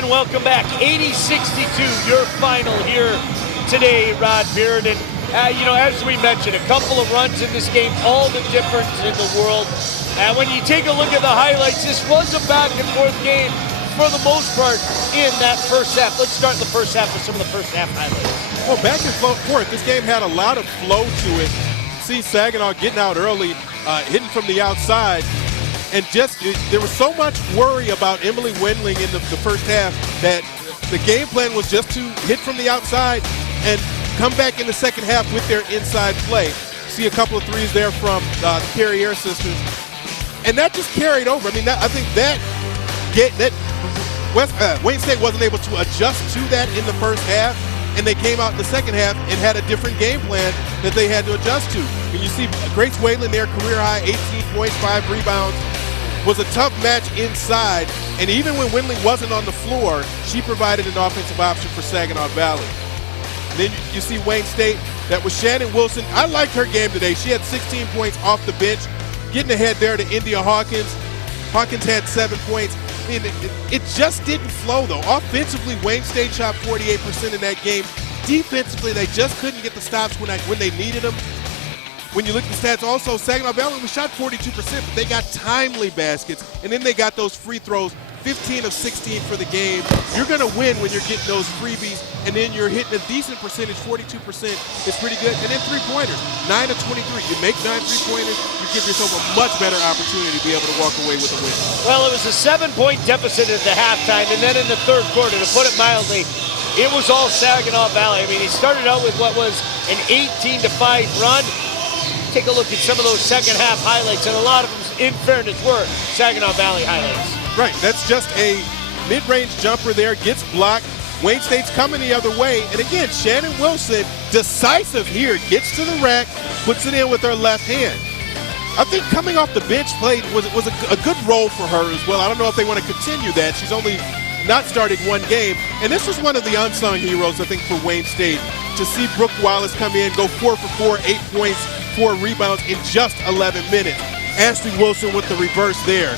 And welcome back. 80-62, your final here today, Rod Beard. And, as we mentioned, a couple of runs in this game, all the difference in the world. And when you take a look at the highlights, this was a back-and-forth game for the most part in that first half. Let's start the first half with some of the first half highlights. Well, back and forth, this game had a lot of flow to it. See Saginaw getting out early, hitting from the outside. And there was so much worry about Emily Wendling in the first half that the game plan was just to hit from the outside and come back in the second half with their inside play. See a couple of threes there from the Carrier sisters. And that just carried over. I mean, I think Wayne State wasn't able to adjust to that in the first half, and they came out in the second half and had a different game plan that they had to adjust to. And you see Grace Whalen there, career high, 18 points, 5 rebounds. Was a tough match inside, and even when Wendling wasn't on the floor, she provided an offensive option for Saginaw Valley. And then you see Wayne State, that was Shannon Wilson. I liked her game today. She had 16 points off the bench, getting ahead there to India Hawkins. Hawkins had 7 points. I mean, it just didn't flow, though. Offensively, Wayne State shot 48% in that game. Defensively, they just couldn't get the stops when they needed them. When you look at the stats also, Saginaw Valley, we shot 42%, but they got timely baskets, and then they got those free throws, 15 of 16 for the game. You're going to win when you're getting those freebies, and then you're hitting a decent percentage, 42% is pretty good. And then three-pointers, 9 of 23. You make 9 three-pointers, you give yourself a much better opportunity to be able to walk away with a win. Well, it was a 7-point deficit at the halftime, and then in the third quarter, to put it mildly, it was all Saginaw Valley. I mean, he started out with what was an 18-5 run. Take a look at some of those second half highlights, and a lot of them, in fairness, were Saginaw Valley highlights. Right, that's just a mid-range jumper there, gets blocked. Wayne State's coming the other way, and again, Shannon Wilson, decisive here, gets to the rack, puts it in with her left hand. I think coming off the bench play was a good role for her as well. I don't know if they want to continue that. She's only not started one game, and this was one of the unsung heroes, I think, for Wayne State. To see Brooke Wallace come in, go 4 for 4, 8 points, 4 rebounds in just 11 minutes. Ashley Wilson with the reverse there.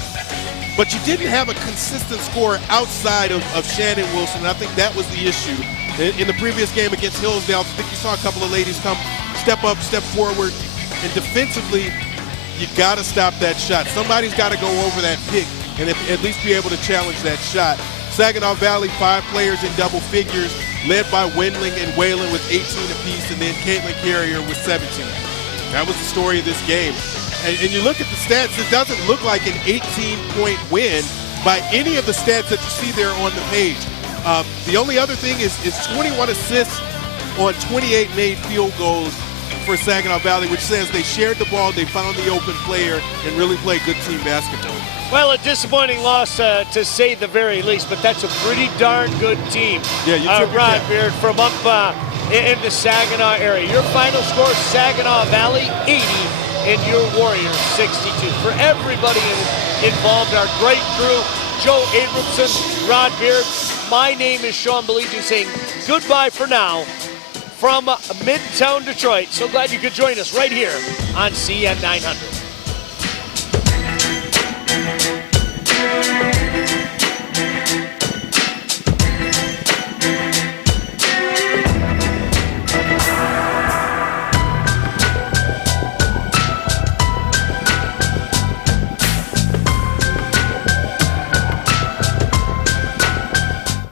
But you didn't have a consistent scorer outside of Shannon Wilson, and I think that was the issue. In the previous game against Hillsdale, I think you saw a couple of ladies come step up, step forward, and defensively, you got to stop that shot. Somebody's got to go over that pick and at least be able to challenge that shot. Saginaw Valley, 5 players in double figures, led by Wendling and Whalen with 18 apiece, and then Caitlin Carrier with 17. That was the story of this game. And you look at the stats, it doesn't look like an 18-point win by any of the stats that you see there on the page. The only other thing is 21 assists on 28 made field goals for Saginaw Valley, which says they shared the ball, they found the open player, and really played good team basketball. Well, a disappointing loss to say the very least, but that's a pretty darn good team. Yeah, you took Rod Beard from up in the Saginaw area. Your final score, Saginaw Valley 80 and your Warriors 62. For everybody involved, our great crew, Joe Abramson, Rod Beard, my name is Sean Belligi saying goodbye for now from Midtown Detroit. So glad you could join us right here on CN 900.